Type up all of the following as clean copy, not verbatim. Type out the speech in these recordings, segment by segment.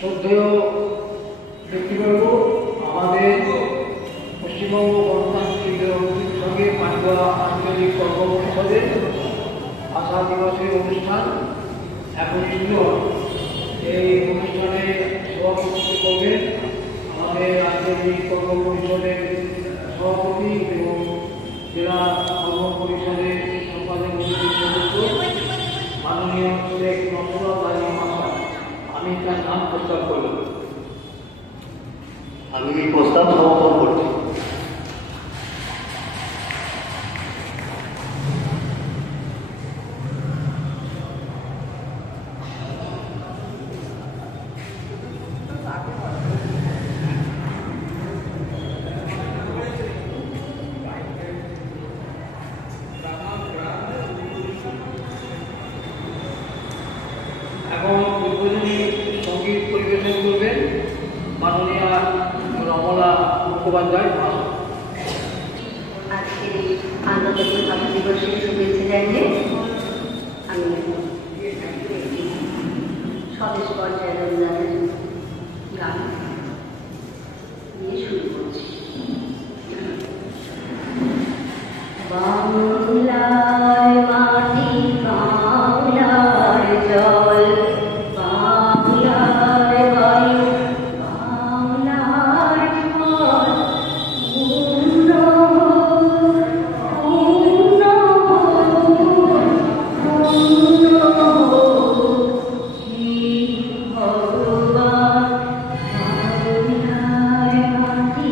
শ্রদ্ধেয় ব্যক্তিবর্গ, আমাদের পশ্চিমবঙ্গ গণতান্ত্রিক অভিযোগের সঙ্গে পান্ডুয়া আঞ্চলিক কর্ম পরিষদের ভাষা দিবসের অনুষ্ঠান এখন শুরু হয়। এই অনুষ্ঠানে সভাপতিত্ব করবেন আমাদের আঞ্চলিক কর্ম পরিষদের সভাপতি এবং জেলা কর্ম পরিষদের সম্পাদক সদস্য মাননীয় শেখ নসরুল আলী মহাশয়। আমি তার নাম প্রস্তাব করলাম। আমি এই প্রস্তাব সমর্থন করছি। এখন উদ্বোধনী সঙ্গীত পরিবেশন করবেন মাননীয়া রমলা মুখোপাধ্যায়। আজকের এই আন্তর্জাতিক ভাষা দিবসের শুভেচ্ছা জানিয়ে আমি স্বদেশ পর্যায়ের রবীন্দ্রনাথের গান নিয়ে শুরু করছি। বাংলার মাটি, বাংলার জল, বাংলার বায়ু, বাংলার ফল, পূর্ণ পূর্ণ পূর্ণ হে ভগবান। বাংলার মাটি,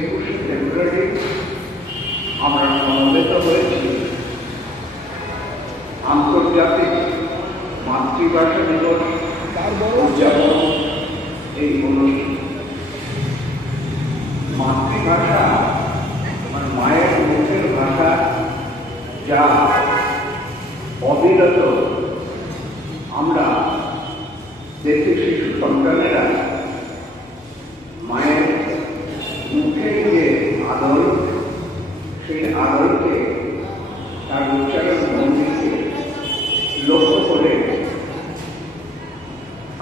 21শে ফেব্রুয়ারি আমরা সমবেত হয়েছি আন্তর্জাতিক মাতৃভাষা দিবস উদযাপন এই অনুষ্ঠান। মাতৃভাষা মানে মায়ের মুখের ভাষা, যা অবিরত আমরা দেখি শিশু সন্তানেরা মায়ের মুখের যে আদর, সেই আদরকে তার উচ্চারণ ভঙ্গিকে লক্ষ্য করে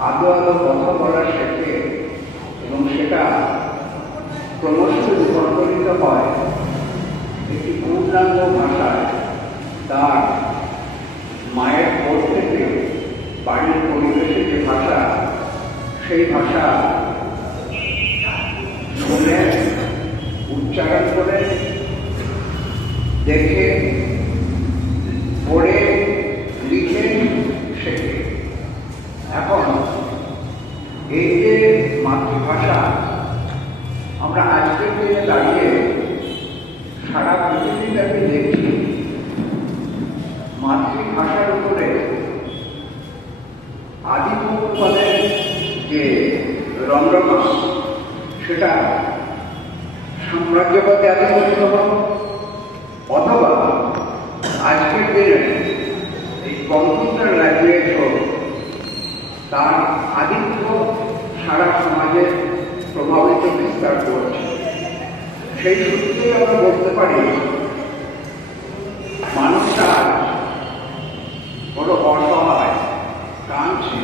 আদো আদো কথা বলা শেখে এবং সেটা ক্রমশ রূপান্তরিত হয় একটি পূর্ণাঙ্গ ভাষায়। তার মায়ের কোল থেকে বাড়ির পরিবেশে যে ভাষা, সেই ভাষা শুনে, উচ্চারণ করে, দেখে, পড়ে, লিখে শেখে। এখন এই যে মাতৃভাষা, আমরা আজকের দিনে দাঁড়িয়ে সারা পৃথিবীটাকে দেখি মাতৃভাষার উপরে আধিপত্যবাদের যে রমরমা, সেটা সাম্রাজ্যবাদী আধিপত্য হোক অথবা আজকের দিনে এই কম্পিউটার ল্যাঙ্গুয়েজ হোক, তার আধিপত্য সারা সমাজে প্রভাবিত বিস্তার করছে। সেই সূত্রে আমরা বলতে পারি মানুষটা বড় অসহায়, কাঁদছে।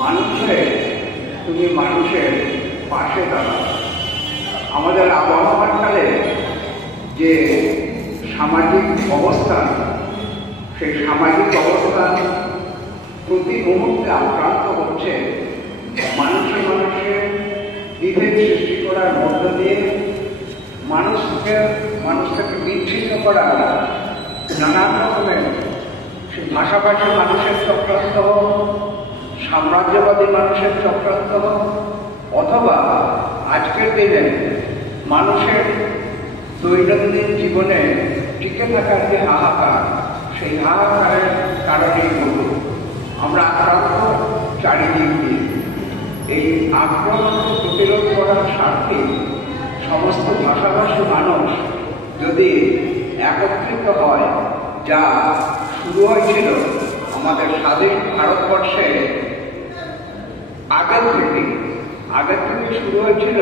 মানুষের, তুমি মানুষের পাশে দাঁড়াও। আমাদের আবহাওয়ার কালে যে সামাজিক অবস্থান, সেই সামাজিক অবস্থান প্রতি মুহূর্তে আক্রান্ত হচ্ছে। মানুষের বিভেদ সৃষ্টি করার মধ্য দিয়ে মানুষ থেকে বিচ্ছিন্ন করা নানান রকমের ভাষাভাষী মানুষের চক্রান্ত হোক, সাম্রাজ্যবাদী মানুষের চক্রান্ত হোক, অথবা আজকের দিনে মানুষের দৈনন্দিন জীবনে টিকে থাকার যে হাহাকার, সেই হাহাকারের কারণেই বলুন আমরা আক্রান্ত চারিদিক দিয়ে। এই আক্রমণকে প্রতিরোধ করার স্বার্থে সমস্ত ভাষাভাষী মানুষ যদি একত্রিত হয়, যা শুরু হয়েছিল আমাদের স্বাধীন ভারতবর্ষে আগের থেকে শুরু হয়েছিল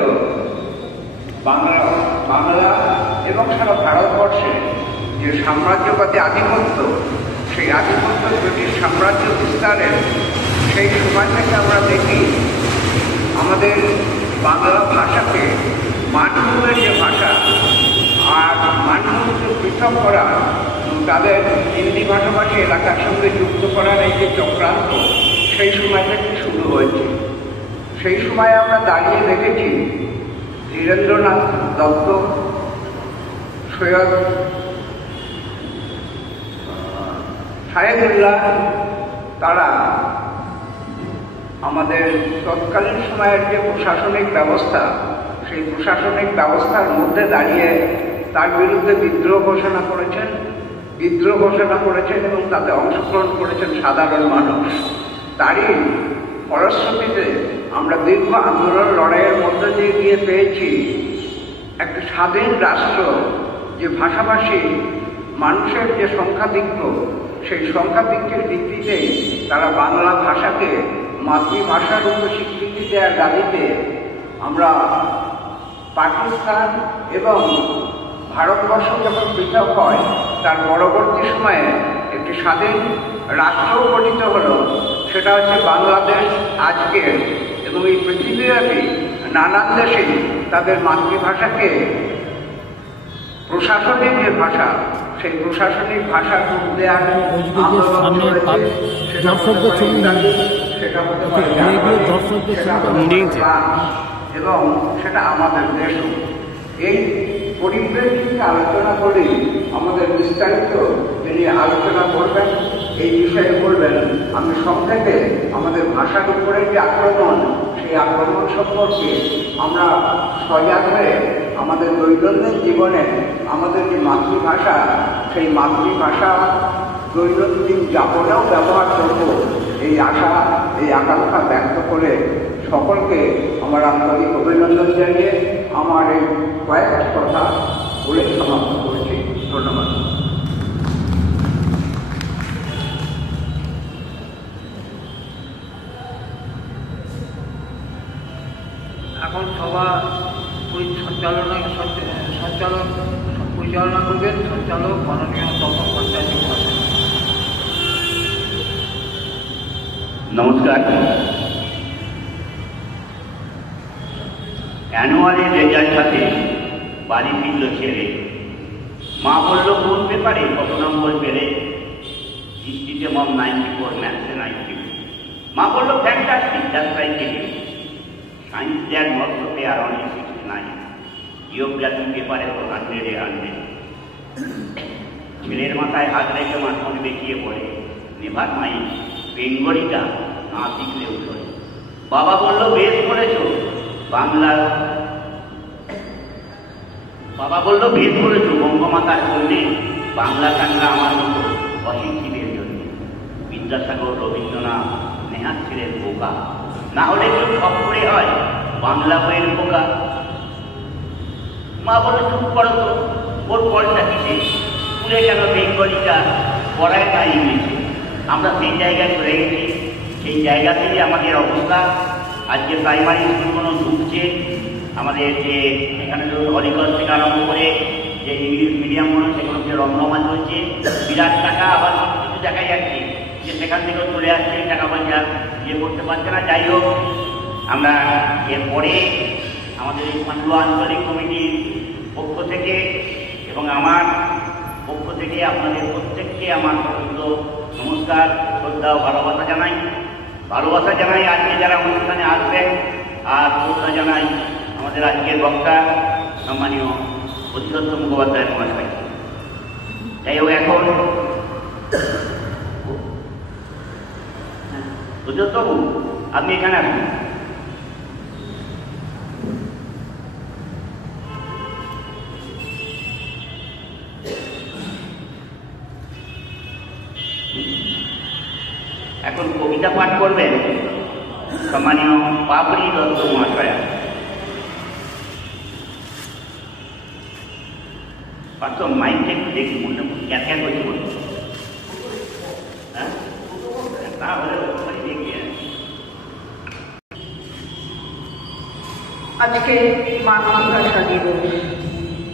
বাংলা এবং সারা ভারতবর্ষে যে সাম্রাজ্যবাদী আধিপত্য, সেই আধিপত্য ব্রিটিশ সাম্রাজ্য বিস্তারের সেই সময় থেকে আমরা দেখি আমাদের বাংলা ভাষাকে মানভূমের যে ভাষা আর মানভূমকে পৃথক করা, তাদের হিন্দি ভাষাভাষী এলাকার সঙ্গে যুক্ত করার এই যে চক্রান্ত, সেই সময় থেকে শুরু হয়েছে। সেই সময় আমরা দাঁড়িয়ে দেখেছি ধীরেন্দ্রনাথ দত্ত, সৈয়দ সাহেবুল্লাহ, তারা আমাদের তৎকালীন সময়ের যে প্রশাসনিক ব্যবস্থা, সেই প্রশাসনিক ব্যবস্থার মধ্যে দাঁড়িয়ে তার বিরুদ্ধে বিদ্রোহ ঘোষণা করেছেন এবং তাতে অংশগ্রহণ করেছেন সাধারণ মানুষ। তারই ফলশ্রুতিতে আমরা দীর্ঘ আন্দোলন লড়াইয়ের মধ্য দিয়ে গিয়ে পেয়েছি একটা স্বাধীন রাষ্ট্র, যে ভাষাভাষী মানুষের যে সংখ্যাধিক্য, সেই সংখ্যাধিক্যের ভিত্তিতে তারা বাংলা ভাষাকে মাতৃভাষা রূপে স্বীকৃতি দেওয়ার দাবিতে আমরা পাকিস্তান এবং ভারতবর্ষ যখন পৃথক হয়, তার পরবর্তী সময়ে একটি স্বাধীন রাষ্ট্র গঠিত হলো, সেটা হচ্ছে বাংলাদেশ আজকের। এবং এই পৃথিবীব্যাপী নানান দেশে তাদের মাতৃভাষাকে প্রশাসনিক যে ভাষা, সেই প্রশাসনিক ভাষার রূপ দেওয়ার এবং সেটা আমাদের দেশও। এই পরিপ্রেক্ষিতে আলোচনা করি আমাদের বিস্তারিত যিনি আলোচনা করবেন, এই বিষয়ে বলবেন। আমি সংক্ষেপে আমাদের ভাষার উপরে যে আক্রমণ, সেই আক্রমণ সম্পর্কে আমরা সজাগ হয়ে আমাদের দৈনন্দিন জীবনে আমাদের যে মাতৃভাষা, সেই মাতৃভাষা দৈনন্দিন যাপনেও ব্যবহার করব, এই আশা, এই আকাঙ্ক্ষা ব্যক্ত করে সকলকে আমার আন্তরিক অভিনন্দন জানিয়ে আমার এই কয়েকটি কথা বলে সমাপ্ত করছি। ধন্যবাদ। এখন সভা পরিচালনা করবেন সঞ্চালক মাননীয় তপন ভট্টাচার্য মহাশয়। নমস্কার। অ্যানুয়ালের রেজাল্ট হাতে বাড়ি ফিরল ছেলে। মা বলল কোন পেপারে কত নম্বর পেলে। হিস্ট্রিতে মম 94, ম্যাথসে 92। মা বলল fantastic, that's like it. Science that মস্ত পেয়ার অনলি 69। জিওগ্রাফি পেপারে তো 100-এ 100। ছেলের মাথায় হাত রেখে মাথা বেঁকিয়ে পড়ে, নেভার মাইন্ড, বেঙ্গলিটা না শিখলেও চলে। বাবা বলল বেশ করেছ, বঙ্গমাতার জন্যে বাংলা টাংলা আমার মতো অশিক্ষিতের জন্য। বিদ্যাসাগর, রবীন্দ্রনাথ, নেহাত ছিলেন বোকা, না হলে কেউ সব করে হয় বাংলা বইয়ের বোকা। মা বলে চুপ করো তো, ওর পড়টা কিসে, স্কুলে কেন বেঙ্গলিটা পড়ায় না ইংলিশে। আমরা সেই জায়গায় চলে গেছি, সেই জায়গাতেই আমাদের অবস্থা। আজকে প্রাইমারি স্কুলগুলো ঢুকছে, আমাদের যে এখানে হলিকল থেকে আরম্ভ করে যে ইংলিশ মিডিয়ামগুলো সেগুলোকে রমরমা চলছে, বিরাট টাকা। আবার কিছু দেখা যাচ্ছে যে সেখান থেকেও চলে আসছে, টাকা পয়সা ইয়ে করতে পারছে না। যাই হোক, আমরা এরপরে আমাদের এই পান্ডুয়া আঞ্চলিক কমিটির পক্ষ থেকে এবং আমার পক্ষ থেকে আপনাদের প্রত্যেককে আমার সমস্ত নমস্কার, শ্রদ্ধা ও ভালোবাসা জানাই। আজকে যারা অনুষ্ঠানে আসবেন, আর শ্রদ্ধা জানাই আমাদের আজকের বক্তা সম্মানীয় অধিদত্ত মুখোপাধ্যায় মহাশয়। যাই হোক, এখন অধিদত্তবাবু আপনি এখানে আসুন। এখন কবিতা পাঠ করবেন সম্মানীয় পাপড়ি দত্ত মহাশয়া। পারতো মাইন্ডটা একটু দেখি, মনে ক্যাথা করছি বলুন। হ্যাঁ, তাহলে দেখি। আজকে মাতৃভাষা দিবস,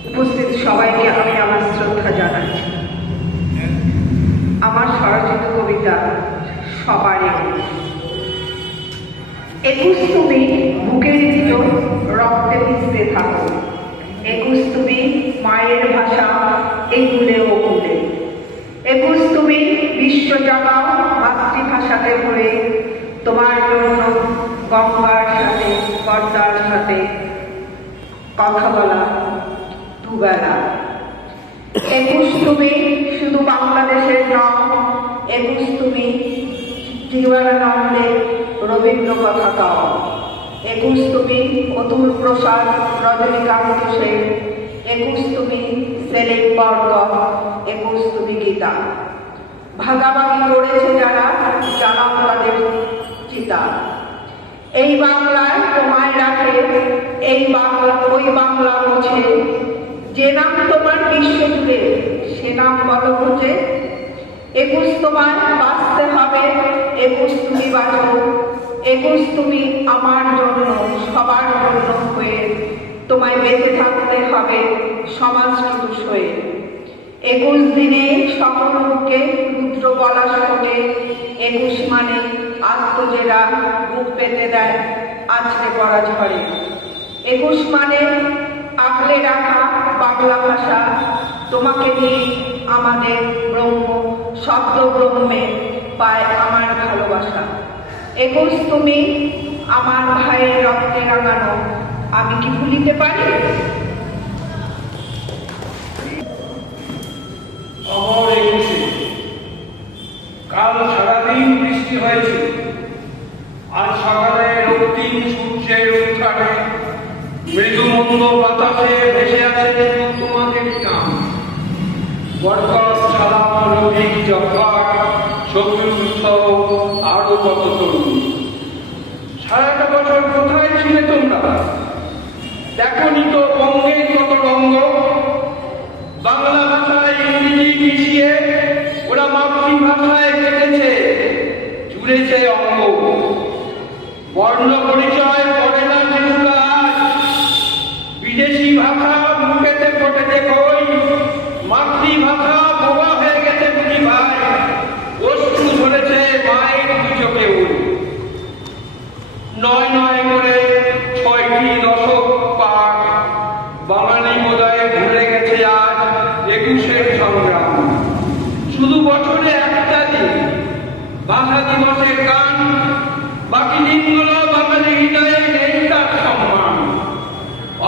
উপস্থিত সবাইকে আমি আমার শ্রদ্ধা জানাচ্ছি। আমার স্বরচিত কবিতা সবারই। 21 তুমি বুকের ভিতর রক্তে ভিজতে থাকো, 21 তুমি মায়ের ভাষা একুলে ওকুলে, 21 তুমি বিশ্ব জাগাও মাতৃভাষাতে ভরে। তোমার জন্য গঙ্গার সাথে পর্দার সাথে কথা বলা দুবেলা। 21 তুমি শুধু বাংলাদেশের নও, 21 তুমি জীবনানন্দে রবীন্দ্র কথা গাও, 21 তুমি অতুল প্রসাদ, রজনীকান্ত সেন, 21 তুমি সেলিম বরকত, 21 তুমি গীতা। ভাগাভাগি করেছে যারা, জানাও তাদের চিতা। এই বাংলায় তোমায় রাখে, এই বাংলা ওই বাংলা মুছে, যে নাম তোমার বিশ্ব জুড়ে সে নাম বলো বুঝে। 21 তোমায় বাঁচতে হবে, 21 তুমি বাঁচো, 21 তুমি আমার জন্য সবার জন্য হয়ে। তোমায় বেঁচে থাকতে হবে সমাজটুকু সয়ে। 21 দিনে সকল বুকে রুদ্র পলাশ ফোটে, 21 মানে আত্মজেরা বুক পেতে দেয় আছড়ে পড়া ঝড়ে। 21 মানে আগলে রাখা বাংলা ভাষা, তোমাকে নিয়ে আমাদের ব্রহ্ম, শব্দ ব্রহ্মে পায় আমার ভালোবাসা। 21 তুমি আমার ভাইয়ের রক্তে রাঙানো, আমি কি ভুলিতে পারি? অমর 21 কাল সারাদিন বৃষ্টি হয়েছে, আজ সকালে রক্তিম সূর্যের উত্থানে মৃদু মন্দ বাতাসে বরকত, সালাম, রফিক, জব্বার, শফিউল সহ আরো কত তরুণ। সারাটা বছর কোথায় ছিলে তোমরা? দেখনি তো বঙ্গের কত রঙ্গ। বাংলা ভাষায় ইংরেজি মিশিয়ে ওরা মাতৃভাষায় কেটেছে, জুড়েছে অঙ্গ। বর্ণ পরিচয় পড়ে না শিশুরা আজ, বিদেশি ভাষা মুখেতে ফোটেছে কই। মাতৃভাষা বোবা হয়ে গেছে বুঝি ভাই, অশ্রু ধরেছে মায়ের দু চোখে ওই। নয় নয় করে 6টি দশক পার, বাঙালি বোধহয় ভুলে গেছে আজ 21-এর সংগ্রাম। শুধু বছরে একটা দিন ভাষা দিবসের গান, বাকি দিনগুলো বাঙালি হৃদয়ে নেই তার সম্মান।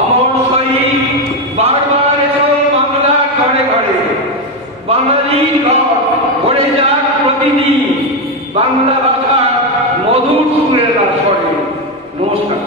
অমর শহীদ বারবার এসো বাংলার ঘরে ঘরে, বাঙালির ঘর ভরে যাক প্রতিদিন বাংলা ভাষার মধুর সুরের আসরে। নমস্কার।